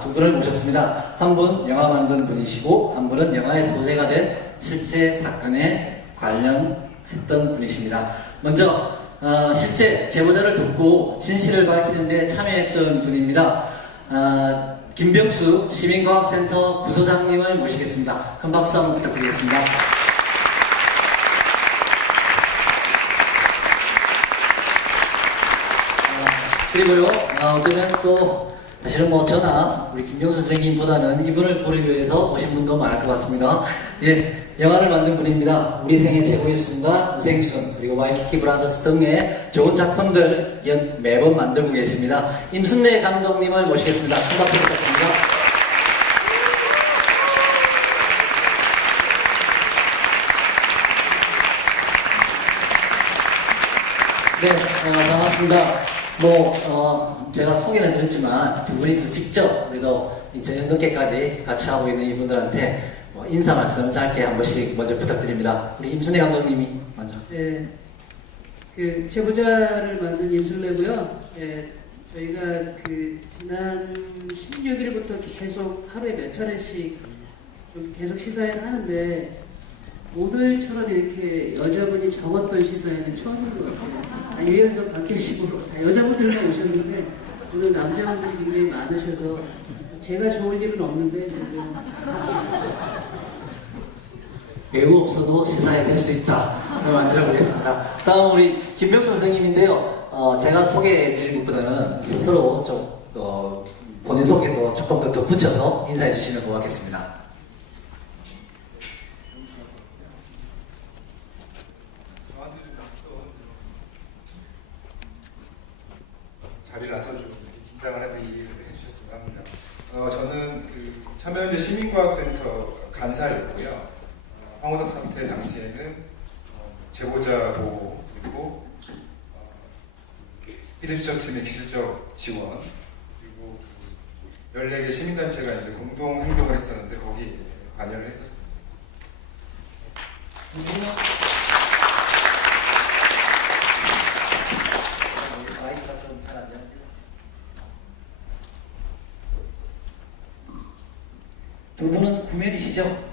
두 분을 모셨습니다. 한 분 영화 만든 분이시고 한 분은 영화의 소재가 된 실제 사건에 관련했던 분이십니다. 먼저 실제 제보자를 돕고 진실을 밝히는 데 참여했던 분입니다. 김병수 시민과학센터 부소장님을 모시겠습니다. 큰 박수 한번 부탁드리겠습니다. 그리고요, 어쩌면 또 사실은 뭐 저나 우리 김병수 선생님보다는 이분을 보기 위해서 오신 분도 많을 것 같습니다. 예, 영화를 만든 분입니다. 우리 생애 최고의 순간, 우생순, 그리고 와이키키 브라더스 등의 좋은 작품들 매번 만들고 계십니다. 임순례 감독님을 모시겠습니다. 큰 박수 부탁드립니다. 네, 반갑습니다. 제가 소개는 드렸지만 두 분이 또 직접 우리도 이제 늦게까지 같이 하고 있는 이분들한테 인사 말씀 짧게 한 번씩 먼저 부탁드립니다. 우리 임순례 감독님이 먼저. 네, 그 제보자를 만든 임순례고요. 네, 저희가 그 지난 16일부터 계속 하루에 몇 차례씩 좀 계속 시사회를 하는데 오늘처럼 이렇게 여자분이 적었던 시사회는 처음인 것 같아요. 유연석 박혜식으로 다 여자분들만 오셨는데 오늘 남자분들이 굉장히 많으셔서 제가 좋을 일은 없는데 배우 없어도 시사회 될 수 있다. 만들어 보겠습니다. 다음 우리 김병수 선생님인데요. 제가 소개해 드릴 것보다는 스스로 좀 본인 소개도 조금 더 덧붙여서 인사해 주시면 고맙겠습니다. 자리라서 좀 긴장을 해도 이해를 해주셨으면 합니다. 저는 그 참여연대 시민과학센터 간사였고요. 황호석 사태 당시에는 제보자 보호 그리고 비대주적팀의 기술적 지원 그리고 14개 시민단체가 이제 공동 행동을 했었는데 거기 관여를 했었습니다. 두 분은 구면이시죠?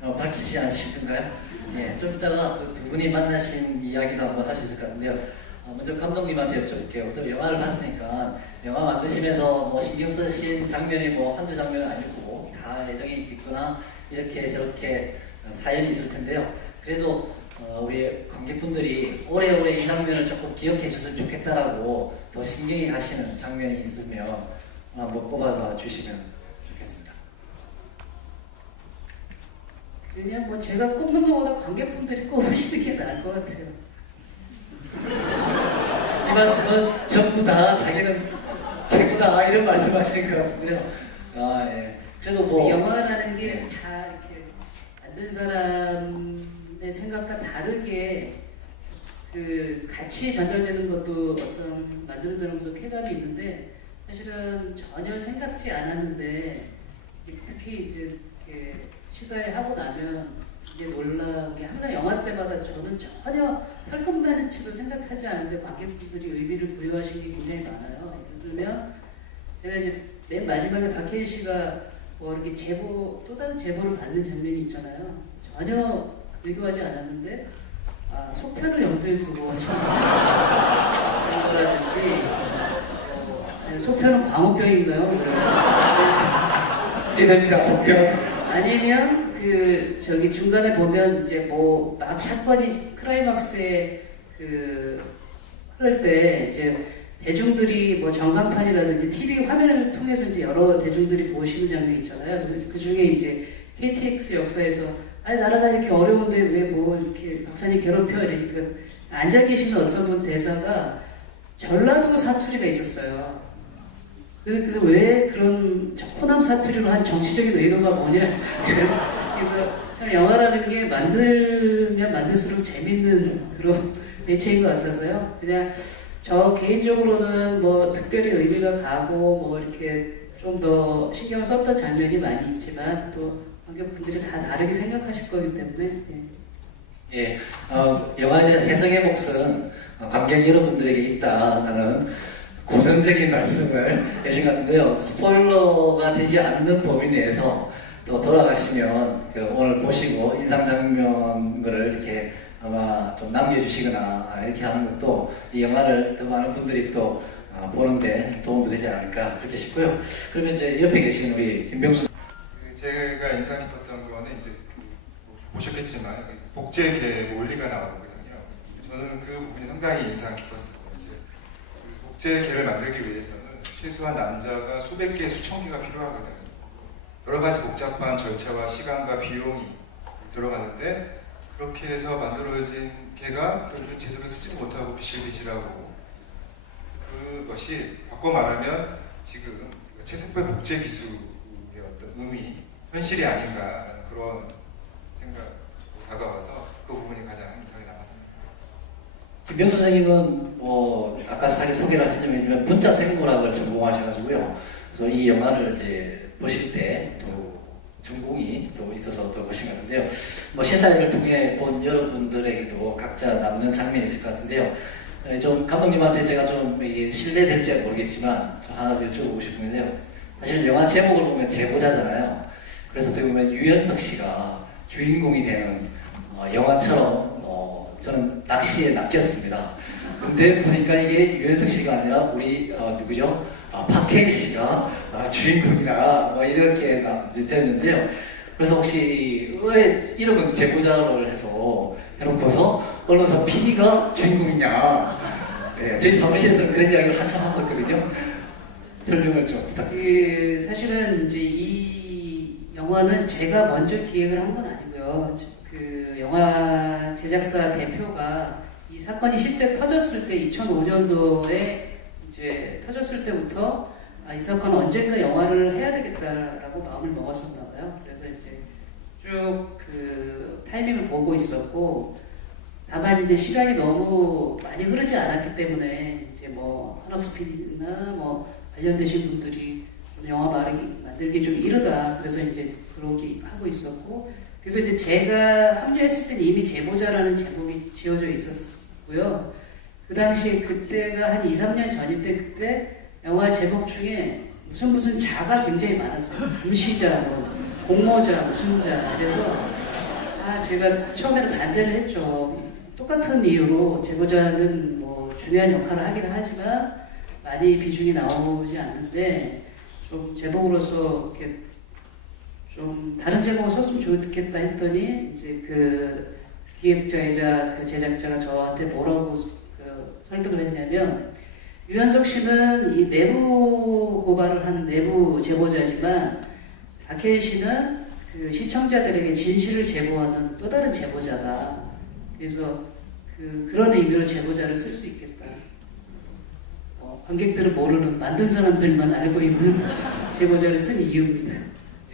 밝히지 않으실까요? 예, 좀 이따가 그 두 분이 만나신 이야기도 한번 할 수 있을 것 같은데요. 먼저 감독님한테 여쭤볼게요. 저 영화를 봤으니까 영화 만드시면서 뭐 신경 쓰신 장면이 뭐 한두 장면은 아니고 다 애정이 깊거나 이렇게 저렇게 사연이 있을 텐데요. 그래도 우리 관객분들이 오래오래 이 장면을 조금 기억해 주셨으면 좋겠다라고 더 신경이 가시는 장면이 있으면 한번 꼽아봐 주시면 그냥 뭐 제가 꼽는 것보다 관객분들이 꼽으시는 게 나을 것 같아요. 이 말씀은 전부 다 자기는 최고다 이런 말씀하시는 것 같은데요. 예. 그래도 뭐 영화라는 게 다 이렇게 만든 사람의 생각과 다르게 그 같이 전달되는 것도 어떤 만드는 사람으로서 쾌감이 있는데 사실은 전혀 생각지 않았는데 특히 이제 이렇게 시사회 하고 나면 이게 놀라운 게 항상 영화 때마다 저는 전혀 털끝나는 치도 생각하지 않은데 관객분들이 의미를 부여하시는 게 굉장히 많아요. 예를 들면 제가 이제 맨 마지막에 박혜일 씨가 뭐 이렇게 제보 또 다른 제보를 받는 장면이 있잖아요. 전혀 의도하지 않았는데 속편을 염두에 두고 하시는 거라든지 속편은 광우병인가요? 기대됩니다. 속편. 아니면 그 저기 중간에 보면 이제 뭐 막 사건이 클라이막스에 그 그럴 때 이제 대중들이 뭐 전광판이라든지 TV 화면을 통해서 이제 여러 대중들이 보시는 장면이 있잖아요. 그 중에 이제 KTX 역사에서 아니 나라가 이렇게 어려운데 왜 뭐 이렇게 박사님 괴롭혀 이러니까 앉아 계시는 어떤 분 대사가 전라도 사투리가 있었어요. 그래서 왜 그런 호남 사투리로 한 정치적인 의도가 뭐냐. 그래서 참 영화라는 게 만들면 만들수록 재밌는 그런 매체인 것 같아서요. 그냥 저 개인적으로는 뭐 특별히 의미가 가고 뭐 이렇게 좀 더 신경을 썼던 장면이 많이 있지만 또 관객분들이 다 다르게 생각하실 거기 때문에 영화에 대한 해석의 몫은 관객 여러분들에게 있다라는 고전적인 말씀을 해주신 것 같은데요. 스포일러가 되지 않는 범위 내에서 또 돌아가시면 그 오늘 보시고 인상 장면을 이렇게 아마 좀 남겨주시거나 이렇게 하는 것도 이 영화를 더 많은 분들이 또 보는데 도움도 되지 않을까 그렇게 싶고요. 그러면 이제 옆에 계신 우리 김병수 제가 인상 깊었던 거는 이제 보셨겠지만 복제계 원리가 나오거든요. 저는 그 부분이 상당히 인상 깊었어요. 이제 그 복제계를 만들기 위해서는 최소한 남자가 수백 개, 수천 개가 필요하거든요. 여러 가지 복잡한 절차와 시간과 비용이 들어가는데 그렇게 해서 만들어진 개가 결국은 제대로 쓰지도 못하고 비실비실하고 그것이 바꿔 말하면 지금 체세포의 복제 기술의 어떤 의미, 현실이 아닌가라는 그런 생각으로 다가와서 그 부분이 가장 인상이 남았습니다. 김병수 선생님은 뭐 아까 소개를 하시면 분자 생물학을 전공하셔가지고요. 그래서 이 영화를 이제 보실 때 또 전공이 또 있어서 또 보신 것 같은데요. 뭐 시사회를 통해 본 여러분들에게도 각자 남는 장면이 있을 것 같은데요. 좀 감독님한테 제가 좀 이게 신뢰될지 모르겠지만 좀 하나 여쭤보고 싶은데요. 사실 영화 제목을 보면 제보자잖아요. 그래서 어떻게 보면 유연석 씨가 주인공이 되는 영화처럼 저는 낚시에 낚였습니다. 근데 보니까 이게 유연석 씨가 아니라 우리 누구죠? 박해일 씨가 주인공이다 뭐 이렇게 됐는데요. 그래서 혹시 왜 이름은 제보자를 해서 해놓고서 언론사 PD가 주인공이냐? 예, 저희 사무실에서는 그런 이야기를 한참 하고 있거든요. 설명을 좀 부탁드립니다. 사실은 이제 이 영화는 제가 먼저 기획을 한 건 아니고요. 그 영화 제작사 대표가 이 사건이 실제 터졌을 때 2005년도에 이제 터졌을 때부터 이 사건 언젠가 영화를 해야 되겠다라고 마음을 먹었었나 봐요. 그래서 이제 쭉 그 타이밍을 보고 있었고, 다만 이제 시간이 너무 많이 흐르지 않았기 때문에 이제 뭐 한옥수 PD나 뭐 관련되신 분들이 좀 영화 만들기 좀 이르다. 그래서 이제 그러기 하고 있었고, 그래서 이제 제가 합류했을 때는 이미 제보자라는 제목이 지어져 있었고요. 그 당시에 그때가 한 2, 3년 전인데 그때 영화 제목 중에 무슨 자가 굉장히 많았어요. 임시자, 뭐 공모자, 무슨 자. 그래서 제가 처음에는 반대를 했죠. 똑같은 이유로 제보자는 뭐 중요한 역할을 하긴 하지만 많이 비중이 나오지 않는데 좀 제목으로서 이렇게 좀 다른 제목을 썼으면 좋겠다 했더니 이제 그 기획자이자 그 제작자가 저한테 뭐라고 설득을 했냐면, 유연석 씨는 이 내부 고발을 한 내부 제보자지만 박해일 씨는 그 시청자들에게 진실을 제보하는 또 다른 제보자다. 그래서 그런 의미로 제보자를 쓸 수 있겠다. 관객들은 모르는, 만든 사람들만 알고 있는 제보자를 쓴 이유입니다.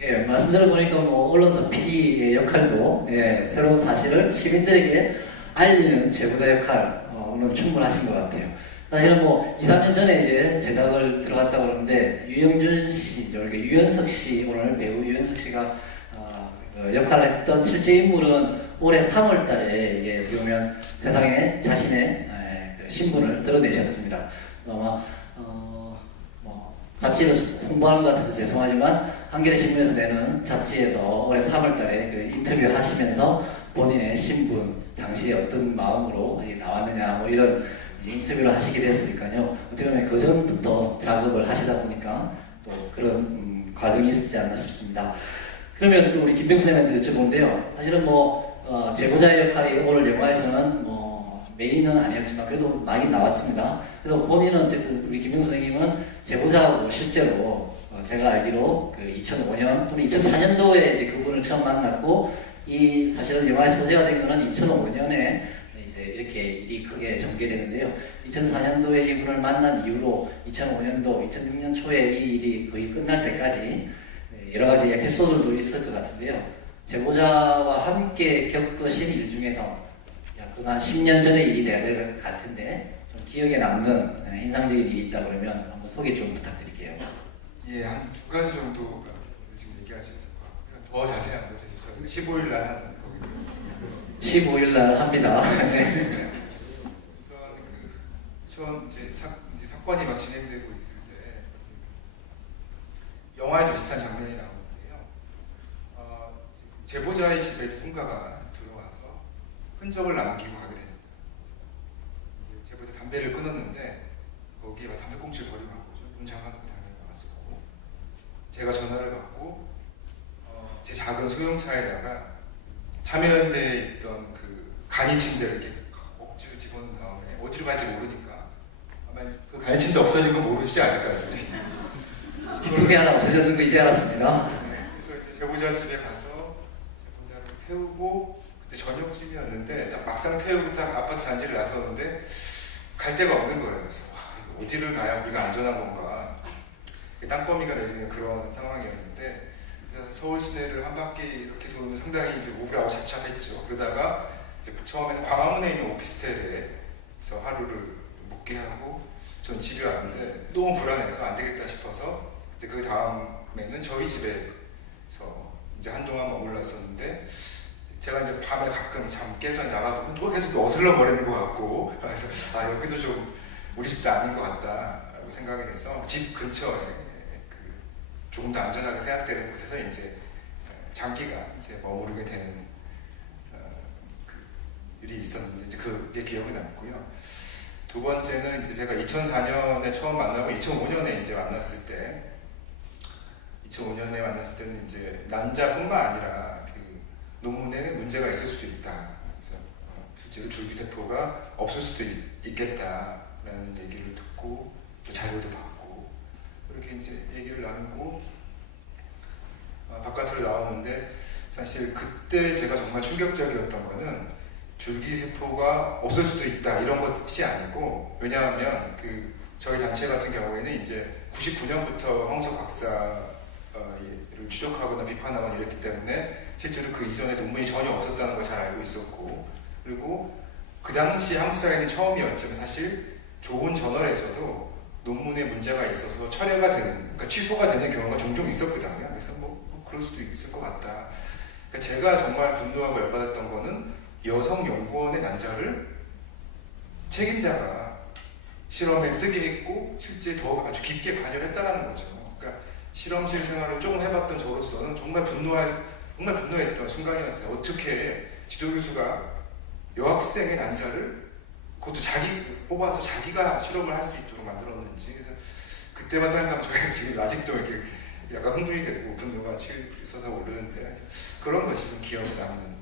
예, 말씀 들어보니까 뭐 언론사 PD의 역할도 새로운 사실을 시민들에게 알리는 제보자 역할 오늘 충분하신 것 같아요. 사실은 뭐 2, 3년 전에 이제 제작을 들어갔다고 그러는데 유영준 씨, 이렇게 유연석 씨, 오늘 배우 유연석 씨가 역할을 했던 실제 인물은 올해 3월 달에 이게 어떻게 보면 세상에 자신의 그 신분을 드러내셨습니다. 아마 뭐 잡지를 홍보하는 것 같아서 죄송하지만 한겨레 신문에서 내는 잡지에서 올해 3월 달에 그 인터뷰 하시면서 본인의 신분, 당시에 어떤 마음으로 나왔느냐 뭐 이런 인터뷰를 하시게 됐으니까요. 어떻게 보면 그 전부터 작업을 하시다 보니까 또 그런 과정이 있었지 않나 싶습니다. 그러면 또 우리 김병수 선생님한테 여쭤보는데요. 사실은 뭐 제보자의 역할이 오늘 영화에서는 뭐 메인은 아니었지만 그래도 많이 나왔습니다. 그래서 본인은 어쨌든 우리 김병수 선생님은 제보자하고 실제로 제가 알기로 그 2005년 또는 2004년도에 이제 그분을 처음 만났고, 이 사실은 영화의 소재가 된 거는 2005년에 이제 이렇게 일이 크게 전개되는데요. 2004년도에 이분을 만난 이후로 2005년도, 2006년 초에 이 일이 거의 끝날 때까지 여러 가지 에피소드도 있을 것 같은데요. 제보자와 함께 겪으신 일 중에서 한 10년 전의 일이 돼야 될 것 같은데 좀 기억에 남는 인상적인 일이 있다 그러면 한번 소개 좀 부탁드릴게요. 예, 한 두 가지 정도 지금 얘기할 수 있을 것 같고요. 더 자세한 거죠. 저는 15일 날 하는 거거든요. 15일 날 합니다. 네. 우선 우선 이제 사건이 막 진행되고 있을 때 영화에도 비슷한 장면이 나오는데요. 제보자의 집에 누군가가 들어와서 흔적을 남기고 가게 됩니다. 제보자 담배를 끊었는데 거기에 막 담배꽁초를 버리고 간 거죠. 문 잠가놓고 당연히 나왔었고, 제가 전화를 받고 제 작은 소형차에다가 참여연대에 있던 그 간이 침대를 이렇게 억지로 집어넣은 다음에 어디로 갈지 모르니까 아마 그 간이 침대 없어진 거 모르시지 아직까지. 기쁨이 하나 없어졌는 거 이제 알았습니다. 그래서 이제 제보자 집에 가서 제보자를 태우고, 그때 저녁쯤이었는데 딱 막상 태우고 딱 아파트 잔지를 나섰는데 갈 데가 없는 거예요. 그래서 와, 이거 어디를 가야 우리가 안전한 건가, 땅거미가 내리는 그런 상황이었는데, 그래서 서울 시내를 한 바퀴 이렇게 도는 상당히 이제 우울하고 잡잡했죠. 그러다가 이제 처음에는 광화문에 있는 오피스텔에서 하루를 묵게 하고 전 집에 왔는데 너무 불안해서 안 되겠다 싶어서 이제 그 다음에는 저희 집에서 이제 한동안 머물렀었는데, 제가 이제 밤에 가끔 잠 깨서 나가보면 누가 계속 어슬러 버리는 것 같고, 그래서 아, 여기도 좀 우리 집도 아닌 것 같다라고 생각이 돼서 집 근처에 조금 더 안전하게 생각되는 곳에서 이제 장기간 이제 머무르게 되는 그 일이 있었는데, 이제 그게 기억에 남고요. 두 번째는 이제 제가 2004년에 처음 만나고 2005년에 이제 만났을 때, 2005년에 만났을 때는 이제 난자뿐만 아니라 그 논문에 문제가 있을 수도 있다. 그래서 실제로 줄기세포가 없을 수도 있겠다라는 얘기를 듣고 또 자료도 받고 이렇게 이제 얘기를 나누고 바깥으로 나오는데, 사실 그때 제가 정말 충격적이었던 거는 줄기세포가 없을 수도 있다 이런 것이 아니고, 왜냐하면 그 저희 단체 같은 경우에는 이제 99년부터 황우석 박사를 추적하거나 비판하거나 이랬기 때문에 실제로 그 이전에 논문이 전혀 없었다는 걸 잘 알고 있었고, 그리고 그 당시 한국 사회는 처음이었지만 사실 좋은 저널에서도 논문에 문제가 있어서 철회가 되는, 그러니까 취소가 되는 경우가 종종 있었거든요. 그래서 뭐 그럴 수도 있을 것 같다. 그러니까 제가 정말 분노하고 열받았던 거는 여성 연구원의 난자를 책임자가 실험에 쓰게 했고 실제 더 아주 깊게 관여를 했다는 거죠. 그러니까 실험실 생활을 조금 해봤던 저로서는 정말 분노했던 순간이었어요. 어떻게 지도교수가 여학생의 난자를 그것도 자기 뽑아서 자기가 실험을 할 수 있도록 만들었는지. 그래서 그때만 생각하면 저희가 지금 아직도 이렇게 약간 흥분이 되고 분노가 치솟아 오르는데, 그래서 그런 것이 좀 기억에 남는.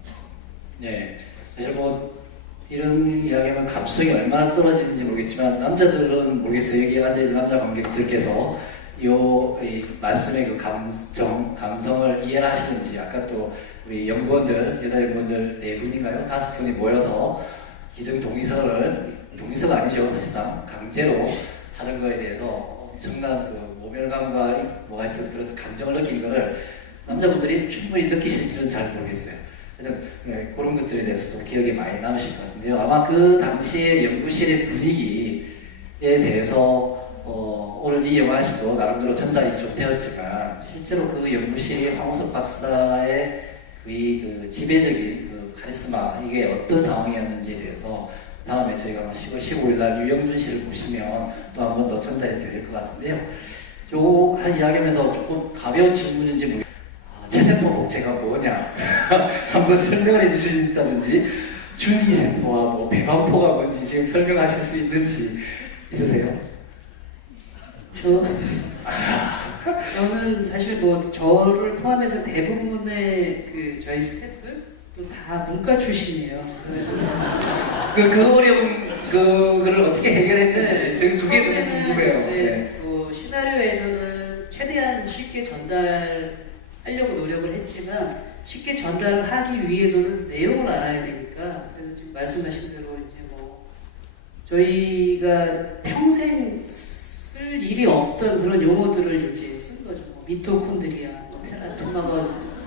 네, 사실 뭐 이런 이야기하면 감성이 얼마나 떨어지는지 모르겠지만 남자들은 모르겠어요. 여기 앉아있는 남자 관객들께서 이 말씀의 그 감성을 이해하시는지. 아까 또 우리 연구원들, 여자 연구원들 4분인가요? 5분이 모여서 기증 동의서가 아니죠. 사실상 강제로 하는 거에 대해서 엄청난 그 모멸감과 뭐 하여튼 그런 감정을 느끼는 거를 남자분들이 충분히 느끼실지는 잘 모르겠어요. 그래서 그런 것들에 대해서도 기억이 많이 남으실 것 같은데요. 아마 그 당시의 연구실의 분위기에 대해서 오늘 이 영화에서도 나름대로 전달이 좀 되었지만, 실제로 그 연구실이 황우석 박사의 그 지배적인 그 카리스마, 이게 어떤 상황이었는지에 대해서 다음에 저희가 10월 15일 날 유영준 씨를 보시면 또 한 번 더 전달이 될 것 같은데요. 요거 한 이야기하면서 조금 가벼운 질문인지 모르겠어요. 체세포 복제가 뭐냐 한번 설명을 해주신다든지, 줄기세포와 뭐 배반포가 뭔지 지금 설명하실 수 있는지 있으세요? 저는 사실 뭐 저를 포함해서 대부분의 그 저희 스태프들도 다 문과 출신이에요. 그 어려운 그걸 어떻게 해결했는지 지금 그게 너무 궁금해요. 이제 뭐 시나리오에서는 최대한 쉽게 전달하려고 노력을 했지만, 쉽게 전달하기 위해서는 내용을 알아야 되니까, 그래서 지금 말씀하신 대로 이제 뭐 저희가 평생 쓸 일이 없던 그런 용어들을 이제 쓴 거죠. 뭐 미토콘드리아, 뭐 테라토마가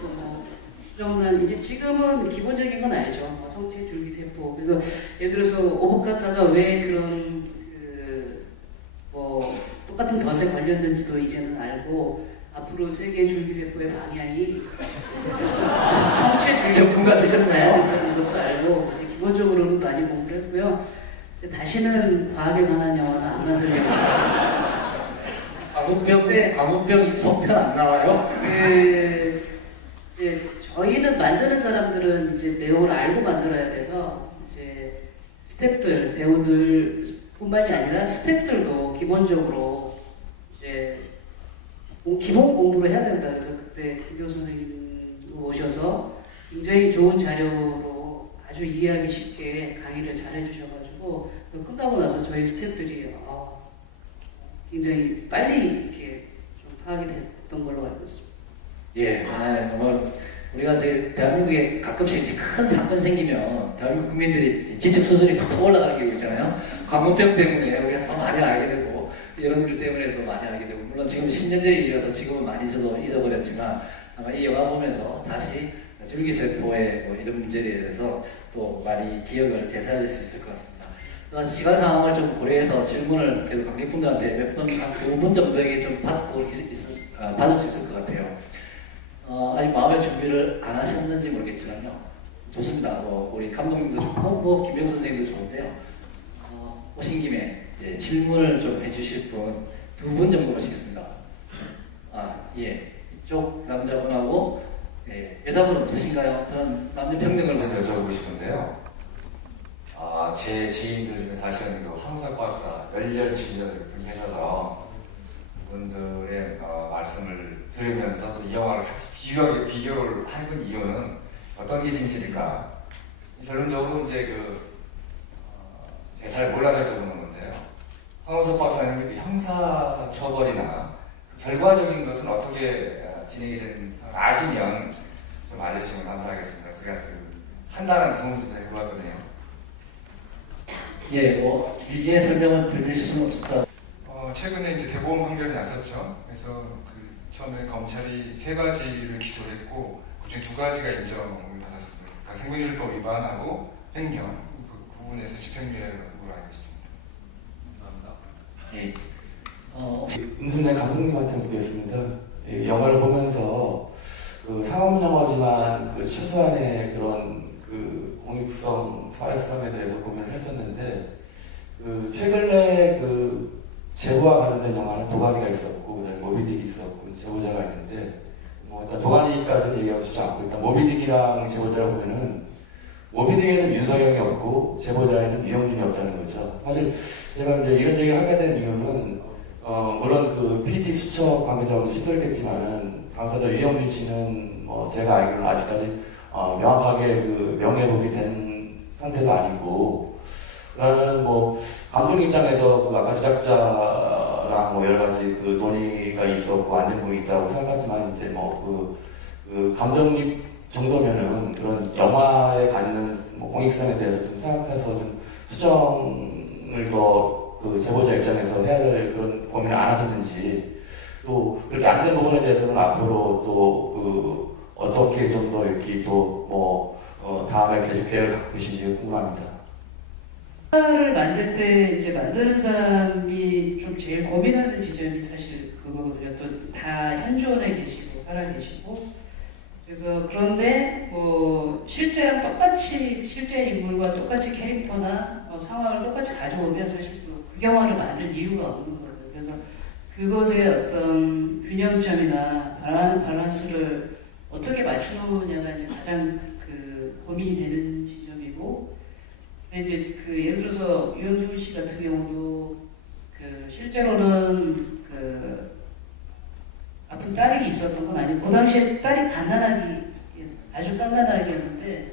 뭐 수정란, 이제 지금은 기본적인 건 알죠. 뭐 성체 줄기세포. 그래서 예를 들어서 오복가다가 왜 그런 뭐 똑같은 덫에 걸렸는지도 이제는 알고, 앞으로 세계 줄기세포의 방향이 성체 줄기세포가 되셔야 된다는 것도 알고, 그래서 기본적으로는 많이 공부를 했고요. 다시는 과학에 관한 영화는 안 만들려고. 광우병 속편 안 나와요? 이제 저희는 만드는 사람들은 이제 내용을 알고 만들어야 돼서 이제 스태프들, 배우들뿐만이 아니라 스태프들도 기본적으로 이제 기본 공부를 해야 된다. 그래서 그때 김효 선생님 오셔서 굉장히 좋은 자료로 아주 이해하기 쉽게 강의를 잘 해주셔가지고 끝나고 나서 저희 스태프들이 굉장히 빨리 이렇게 좀 파악이 됐던 걸로 알고 있습니다. 예, 정말 우리가 이제 대한민국에 가끔씩 이제 큰 사건 생기면 대한민국 국민들이 지적 수준이 팍 올라가는 경우 있잖아요. 광우병 때문에 우리가 더 많이 알게 되고 이런 일 때문에 더 많이 알게 되고 물론 지금 10년 전의 일이라서 지금은 많이 저도 잊어버렸지만 아마 이 영화 보면서 다시 줄기세포의 뭐 이런 문제에 대해서 또 많이 기억을 되살릴 수 있을 것 같습니다. 시간 상황을 좀 고려해서 질문을 그래도 관객분들한테 몇 번, 한 2분 정도에게 좀 받을 수 있을 것 같아요. 아직 마음의 준비를 안 하셨는지 모르겠지만요. 좋습니다. 우리 감독님도 좋고, 김병수 선생님도 좋은데요. 오신 김에 질문을 좀 해주실 분, 2분 정도 모시겠습니다. 예. 이쪽 남자분하고, 여자분 없으신가요? 저는 남녀 평등을 여쭤보고 싶은데요. 제 지인들 중에 사실은 그 황우석 박사 열렬 지지자분이 계셔서 그분들의 말씀을 들으면서 또 이 영화를 같이 비교를 해본 이유는 어떤 게 진실일까? 결론적으로 이제 제가 잘 몰라서 여쭤보는 건데요. 황우석 박사님 그 형사 처벌이나 그 결과적인 것은 어떻게 진행이 되는지 아시면 좀 알려주시면 감사하겠습니다. 제가 한다는 도움이 좀 될 것 같거든요. 예, 길게 설명을 드릴 수는 없다. 최근에 이제 대법원 판결이 났었죠. 그래서 처음에 검찰이 3가지를 기소를 했고 그중에 2가지가 인정을 받았습니다. 그러니까 생명일법 위반하고 횡령 그 부분에서 집행유예로 알고 있습니다. 감사합니다. 예. 음순의 감독님한테 묻겠습니다. 영화를 보면서 상업 영화지만 최소한의 그런 공익성, 사회성에 대해서 고민을 했었는데 최근에 제보와 관련된 영화는 도가니가 있었고 그다음에 모비딕이 있었고 제보자가 있는데 일단 도가니까지는 얘기하고 싶지 않고 일단 모비딕이랑 제보자를 보면은 모비딕에는 윤석영이 없고 제보자에는 유영준이 없다는 거죠. 사실 제가 이제 이런 얘기를 하게 된 이유는 물론 PD 수첩 관계자분도 시도했겠지만은 당사자 유영준 씨는 제가 알기로는 아직까지 명확하게 명예복이 된 상태도 아니고 그러면 감독 입장에서 아까 제작자랑 여러 가지 논의가 있었고 안 된 부분이 있다고 생각하지만 이제 감독님 정도면은 그런 영화에 갖는 공익성에 대해서 좀 생각해서 좀 수정을 더 제보자 입장에서 해야 될 그런 고민을 안 하셨는지 또 그렇게 안 된 부분에 대해서는 앞으로 또 어떻게 좀 더 이렇게 다음에 계속 계획을 갖고 계신지 궁금합니다. 영화를 만들 때 이제 만드는 사람이 좀 제일 고민하는 지점이 사실 그거거든요. 또 다 현존에 계시고 살아 계시고 그래서 그런데 실제랑 똑같이 실제 인물과 똑같이 캐릭터나 상황을 똑같이 가져오면 사실 또 그 영화를 만들 이유가 없는 거예요. 그래서 그것의 어떤 균형점이나 밸런스를 어떻게 맞추느냐가 이제 가장 고민이 되는 지점이고, 근데 이제 예를 들어서 유영준 씨 같은 경우도 실제로는 아픈 딸이 있었던 건 아니고 그 당시에 딸이 아주 깐난하게였는데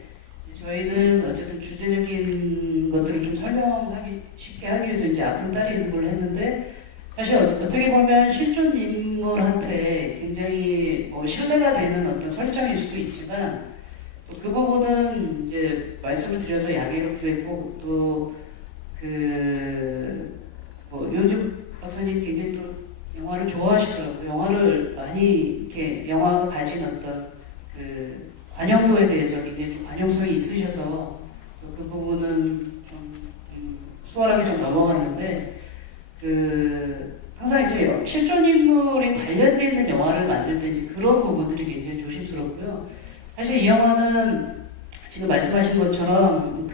저희는 어쨌든 주제적인 것들을 좀 설명하기 쉽게 하기 위해서 이제 아픈 딸이 있는 걸로 했는데 사실 어떻게 보면 실존 인물한테 굉장히 신뢰가 되는 어떤 설정일 수도 있지만 또 그 부분은 이제 말씀을 드려서 양해를 구했고 또 요즘 박사님 굉장히 또 영화를 좋아하시더라고요. 영화를 많이 이렇게 영화가 가진 어떤 관용도에 대해서 굉장히 좀 관용성이 있으셔서 그 부분은 좀 수월하게 좀 넘어갔는데 항상 이제 실존 인물이 관련되어 있는 영화를 만들 때 이제 그런 부분들이 굉장히 조심스럽고요. 사실 이 영화는 지금 말씀하신 것처럼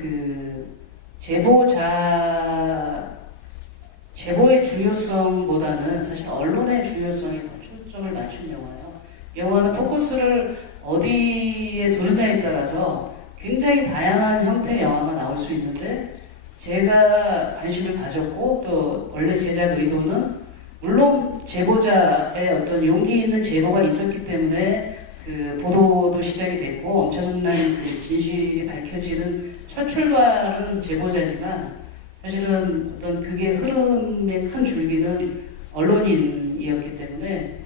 제보의 중요성보다는 사실 언론의 중요성에 더 초점을 맞춘 영화예요. 영화는 포커스를 어디에 두느냐에 따라서 굉장히 다양한 형태의 영화가 나올 수 있는데, 제가 관심을 가졌고 또 원래 제작 의도는 물론 제보자의 어떤 용기 있는 제보가 있었기 때문에 그 보도도 시작이 됐고 엄청난 그 진실이 밝혀지는 첫 출발은 제보자지만, 사실은 어떤 그게 흐름의 큰 줄기는 언론인이었기 때문에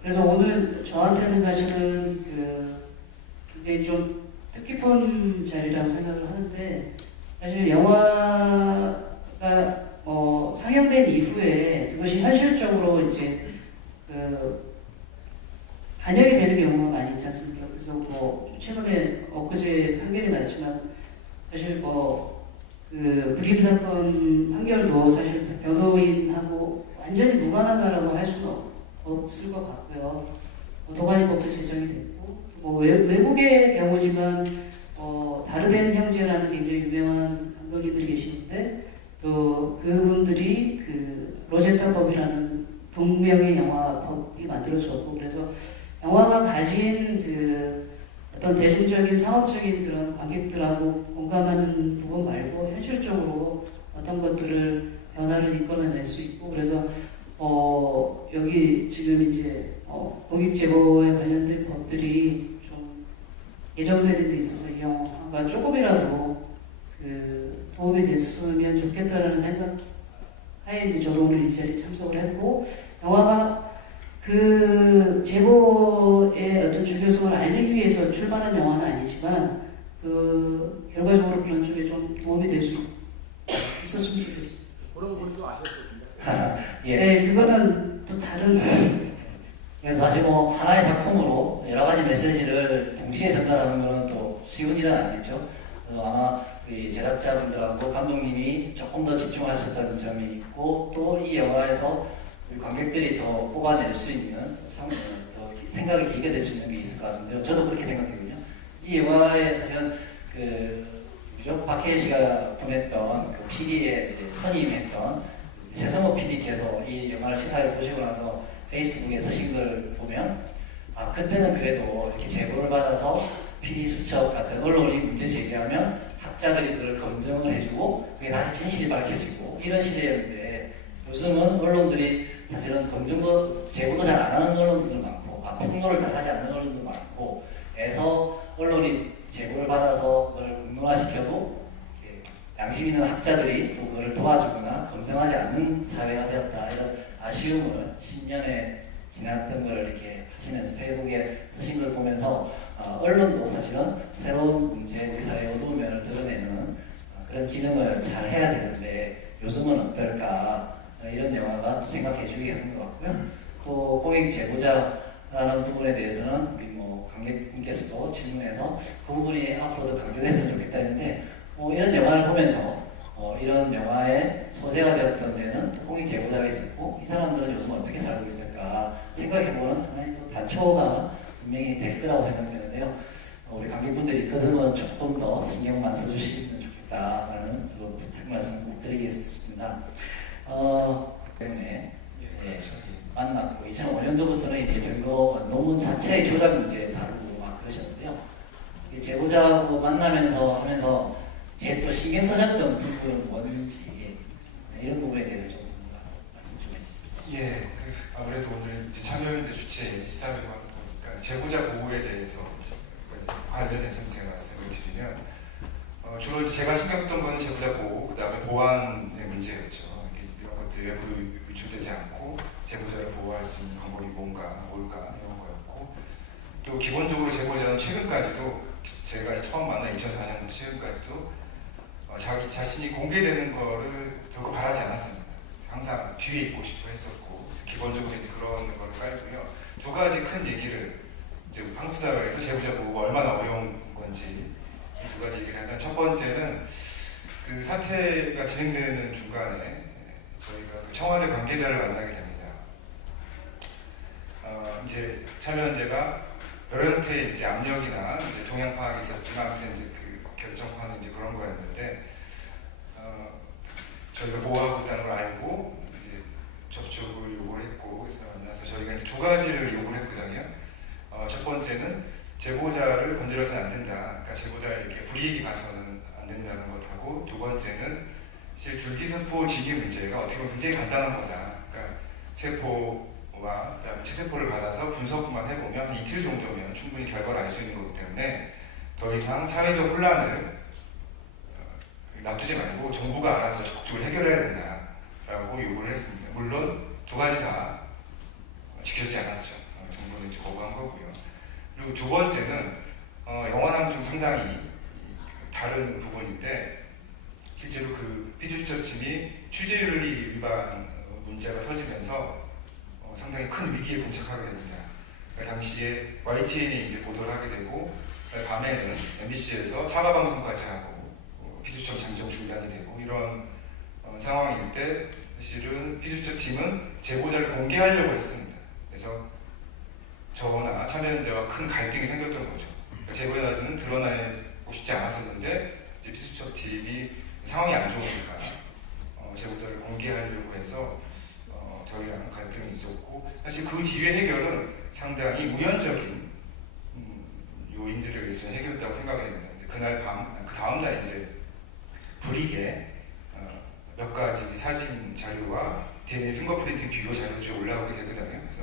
그래서 오늘 저한테는 사실은 그 굉장히 좀 뜻깊은 자리라고 생각을 하는데, 사실 영화가 상영된 이후에 그것이 현실적으로 이제 그 반영이 되는 경우가 많이 있지 않습니까? 그래서 최근에 엊그제 판결이 났지만, 사실 그 불임 사건 판결도 사실 변호인하고 완전히 무관하다라고 할 수는 없을 것 같고요. 도가니법도 제정이 됐고, 외국의 경우지만 다르덴 형제라는 굉장히 유명한 감독님들이 계시는데, 또 그분들이 그 로제타법이라는 동명의 영화법이 만들어졌고, 그래서 영화가 가진 그 어떤 대중적인 상업적인 그런 관객들하고 공감하는 부분 말고 현실적으로 어떤 것들을 변화를 이끌어낼 수 있고, 그래서 여기 지금 이제 공익 제보에 관련된 법들이 좀 예정되는 데 있어서 이 영화가 조금이라도 그 도움이 됐으면 좋겠다라는 생각 하에 이제 저도 오늘 이 자리에 참석을 했고, 영화가 그 제보의 어떤 중요성을 알리기 위해서 출발한 영화는 아니지만, 그 결과적으로 그런 쪽에 좀 도움이 될 수 있었으면 좋겠습니다. 그런 분도 아셨거든요. 예. 네, 그거는 또 다른. 사실 하나의 작품으로 여러 가지 메시지를 동시에 전달하는 것은 또 쉬운 일은 아니겠죠. 아마 우리 제작자분들하고 감독님이 조금 더 집중하셨다는 점이 있고, 또 이 영화에서 우리 관객들이 더 뽑아낼 수 있는, 더 생각이 길게 될 수 있는 게 있을 것 같은데요. 저도 그렇게 생각되거든요. 이 영화에 사실은 박해일 씨가 보냈던 그 PD에 선임했던 최성호 PD께서 이 영화를 시사를 보시고 나서 페이스북에 서신 걸 보면, 그때는 그래도 이렇게 제보를 받아서 PD 수첩 같은 언론이 문제 제기하면 학자들이 그걸 검증을 해주고 그게 다시 진실이 밝혀지고 이런 시대였는데, 요즘은 언론들이 사실은 검증도 제보도 잘 안 하는 언론들도 많고, 폭로를 잘 하지 않는 언론도 많고 해서 언론이 제보를 받아서 그걸 공론화시켜도 양심 있는 학자들이 또 그걸 도와주거나 검증하지 않는 사회가 되었다, 이런 아쉬움을 10년에 지났던 걸 이렇게 하시면서 페이북에 쓰신 걸 보면서, 언론도 사실은 새로운 문제, 우리 사회의 어두운 면을 드러내는 그런 기능을 잘 해야 되는데 요즘은 어떨까, 이런 영화가 또 생각해 주게 하는 것 같고요. 또 공익 제보자라는 부분에 대해서는 우리 관객님께서도 질문해서 그 부분이 앞으로도 강조됐으면 좋겠다 했는데, 이런 영화를 보면서 이런 영화의 소재가 되었던 데는 공익 제보자가 있었고, 이 사람들은 요즘 어떻게 살고 있을까 생각해보는 하나의 또 단초가 분명히 될 거라고 생각되는데요. 우리 관객분들이 그 점은 조금 더 신경만 써주시면 좋겠다라는 부탁 말씀 꼭 드리겠습니다. 때문에 만났고, 2005년도부터는 이제 증거 논문 자체의 조작 문제 다루고 막 그러셨는데요. 제보자하고 만나면서 하면서 제 또 신경 써졌던 부분은 뭔지, 이런 부분에 대해서 좀 말씀 좀 해주시죠. 예, 아무래도 오늘 이제 참여연대 주최 시사회도 하다 보니까 제보자 보호에 대해서 관련해서 제가 말씀을 드리면, 주로 제가 신경 썼던 거는 제보자 보호, 그 다음에 보안의 문제였죠. 이런 것들이 외부로 유출되지 않고 제보자를 보호할 수 있는 방법이 뭘까 이런 거였고, 또 기본적으로 제보자는 최근까지도, 제가 처음 만난 2004년부터 최근까지도 자기 자신이 공개되는 거를 결코 바라지 않았습니다. 항상 뒤에 있고 싶어 했었고, 기본적으로 이제 그런 거를 깔고요. 두 가지 큰 얘기를 이제 한국 사회에서 제보자 보호가 얼마나 어려운 건지 두 가지 얘기를 하면, 첫 번째는 그 사태가 진행되는 중간에 저희가 그 청와대 관계자를 만나게 됩니다. 이제 참여연대가 여러 형태의 이제 압력이나 이제 동향 파악이 있었지만, 아무튼 이제 그 결정하는 이제 그런 거였는데 저희가 뭐 하고 있다는 걸 알고 이제 접촉을 요구를 했고 그래서 만나서 저희가 이제 두 가지를 요구를 했거든요. 첫 번째는 제보자를 건드려서는 안 된다. 그러니까 제보자에 이렇게 불이익이 가서는 안 된다는 것하고 두 번째는 사실 줄기세포 진위 문제가 어떻게 보면 굉장히 간단한 거다. 그러니까 세포와 그다음에 체세포를 받아서 분석만 해보면 한 이틀 정도면 충분히 결과를 알 수 있는 거기 때문에 더 이상 사회적 혼란을 놔두지 말고 정부가 알아서 적극적으로 해결해야 된다라고 요구를 했습니다. 물론 두 가지 다 지켜지지 않았죠. 정부는 이제 거부한 거고요. 그리고 두 번째는 영화랑 좀 상당히 다른 부분인데 실제로 그 피주처침이 취재윤리 위반 문제가 터지면서 상당히 큰 위기에 봉착하게 됩니다. 그러니까 당시에 YTN이 이제 보도를 하게 되고 밤에는 MBC에서 사과 방송까지 하고 피주처 잠정 중단이 되고 이런 상황일 때 사실은 피주처팀은 제보자를 공개하려고 했습니다. 그래서 저나 참여연대와 큰 갈등이 생겼던 거죠. 그러니까 제보자들은 드러나고 싶지 않았었는데 이제 피주처팀이 상황이 안 좋으니까 제보자를 공개하려고 해서 저희랑 갈등이 있었고 사실 그 뒤의 해결은 상당히 우연적인 요인들에 의해서 해결했다고 생각이 됩니다. 이제 그날 밤, 그 다음 날 이제 불이익에 몇 가지 사진 자료와 DNA 핑거프린팅 비교 자료들이 올라오게 되거든요. 그래서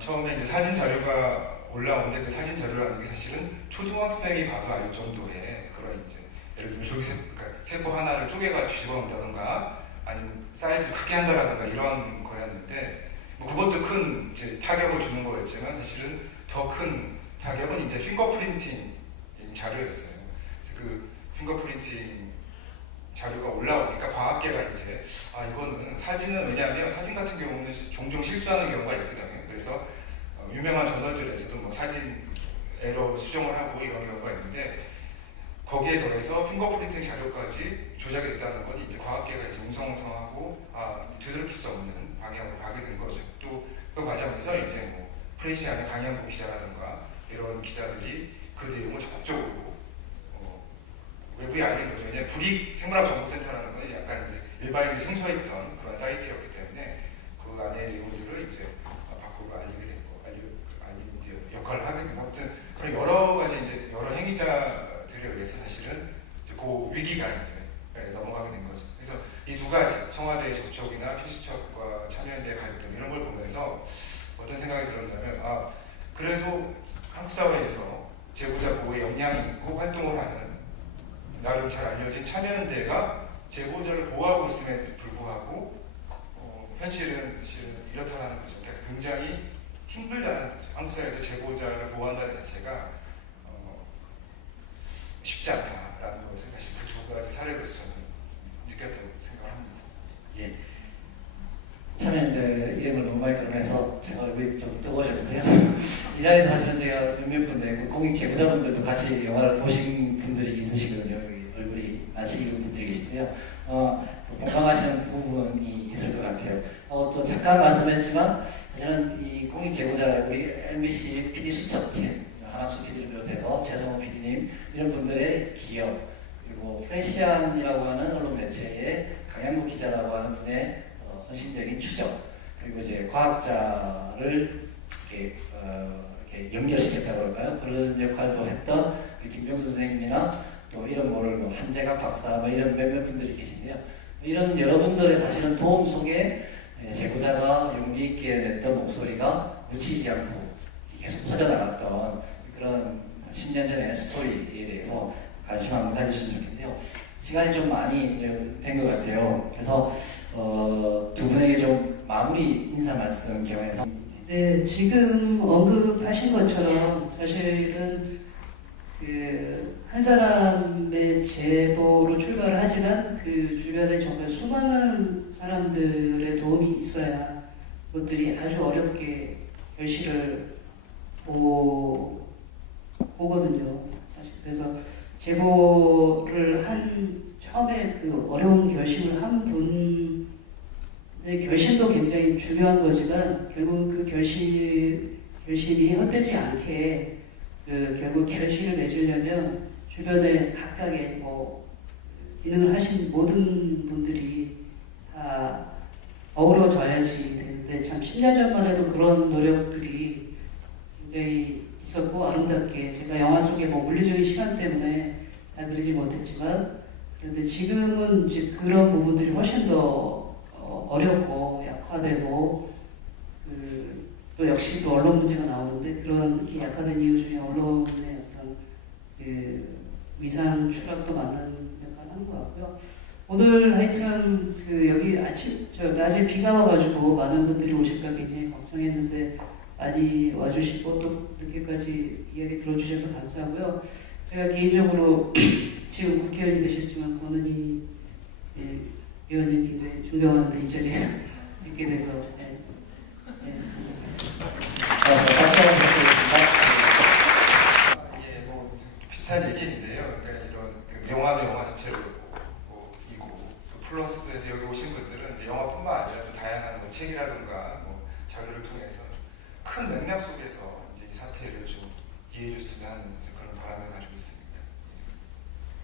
처음에 이제 사진 자료가 올라오는데 그 사진 자료라는 게 사실은 초등학생이 봐도 알 정도의 그런 이제 예를 들면 그러니까 세포 하나를 쪼개가 뒤집어 놓는다던가 아니면 사이즈 크게 한다라든가 이런 거였는데 뭐 그것도 큰 이제 타격을 주는 거였지만 사실은 더 큰 타격은 이제 핑거프린팅 자료였어요. 그래서 그 핑거프린팅 자료가 올라오니까 과학계가 이제 이거는 사진은 왜냐하면 사진 같은 경우는 종종 실수하는 경우가 있거든요. 그래서 유명한 저널들에서도 뭐 사진 에러 수정을 하고 이런 경우가 있는데 거기에 더해서 핑거프린팅 자료까지 조작했다는 건 이제 과학계가 이제 웅성웅성하고 되돌릴 수 없는 방향으로 가게 된 거죠. 또 그 과정에서 이제 뭐 프레시아의 강현무 기자라든가 이런 기자들이 그 내용을 적극적으로 외부에 알린 거죠. 왜냐하면 불이익 생물학정보센터라는 건 약간 이제 일반인들이 생소했던 그런 사이트였기 때문에 그 안에 내용들을 이제 바꾸고 알리게 되고 알리는 역할을 하게 되고 아무튼 그런 여러 가지 이제 여러 행위자들에 의해서 사실은 그 위기가 이제 넘어가게 된 거죠. 그래서 이 두 가지 청와대의 접촉이나 피주처과 참여연대의 갈등 이런 걸 보면서 어떤 생각이 들었냐면 그래도 한국 사회에서 제보자 보호에 역량이 있고 활동을 하는 나름 잘 알려진 참여연대가 제보자를 보호하고 있음에도 불구하고 현실은 이렇다는 거죠. 그러니까 굉장히 힘들다는 거죠. 한국 사회에서 제보자를 보호한다는 자체가 쉽지 않다라는 것을 사실 그 두 가지 사례로서 저는 느꼈다고 생각을 합니다. 예. 참여연대 이름을 너무 많이 거론해서 제가 얼굴이 좀 뜨거워졌는데요. 이 자리에서 사실은 제가 몇몇 분들, 공익 제보자분들도 같이 영화를 보신 분들이 있으시거든요. 여기 얼굴이 아시는 분들이 계신데요. 공감하시는 부분이 있을 것 같아요. 또 잠깐 말씀했지만 사실은 이 공익 제보자 우리 MBC PD 수첩팀 한학수 PD를 비롯해서 최성호 PD님 이런 분들의 기여 그리고 프레시안이라고 하는 언론 매체의 강양구 기자라고 하는 분의 헌신적인 추적 그리고 이제 과학자를 이렇게 연결시켰다고 할까요? 그런 역할도 했던 김병수 선생님이나 또 이런 뭐 한재각 박사 뭐 이런 몇몇 분들이 계신데요. 이런 여러분들의 사실은 도움 속에 제보자가 용기 있게 냈던 목소리가 묻히지 않고 계속 퍼져나갔던 그런 10년 전의 스토리에 대해서 관심 한번 가주시면 좋겠는데요. 시간이 좀 많이 된 것 같아요. 그래서 두 분에게 좀 마무리 인사 말씀 경해서. 네, 지금 언급하신 것처럼 사실은 한 사람의 제보로 출발을 하지만 그 주변에 정말 수많은 사람들의 도움이 있어야 그것들이 아주 어렵게 결실을 보거든요. 사실 그래서 제보를 처음에 그 어려운 결심을 한 분의 결심도 굉장히 중요한 거지만 결국 그 결심이 헛되지 않게 결국 결실을 맺으려면 주변에 각각의 뭐 기능을 하신 모든 분들이 다 어우러져야지 되는데 참 10년 전만 해도 그런 노력들이 굉장히 있었고 아름답게 제가 영화 속에 뭐 물리적인 시간 때문에 다 그리지 못했지만 그런데 지금은 이제 그런 부분들이 훨씬 더 어렵고 약화되고 또 역시 또 언론 문제가 나오는데 그런 게 약화된 이유 중에 언론의 어떤 그 위상 추락도 많은 역할을 한 것 같고요. 오늘 하여튼 여기 낮에 비가 와가지고 많은 분들이 오실까 굉장히 걱정했는데 많이 와주시고 또 늦게까지 이야기 들어주셔서 감사하고요. 제가 개인적으로 지금 국회의원이 되셨지만 권은희 의원님 굉장히 존경하는데 이 자리에서 뵙게 돼서 감사합니다. 박수 한번 부탁드리겠습니다. 이게 뭐 비슷한 얘기인데요. 그러니까 이런 영화도 영화 자체로 이고 또 플러스에서 여기 오신 분들은 이제 영화뿐만 아니라 또 다양한 뭐 책이라든가 뭐 자료를 통해서 큰 맥락 속에서 이제 이 사태를 좀 이해해줬으면 하는 그런 바람을 가지고 있습니다.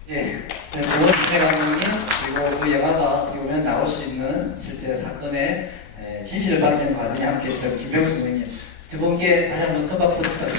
예, 고원태 감독님 그리고 그 영화가 어떻게 보면 나올 수 있는 실제 사건의 진실을 밝히는 과정에 함께했던 김병수 선생님 두 분께 다시 한번 큰 박수 부탁드립니다.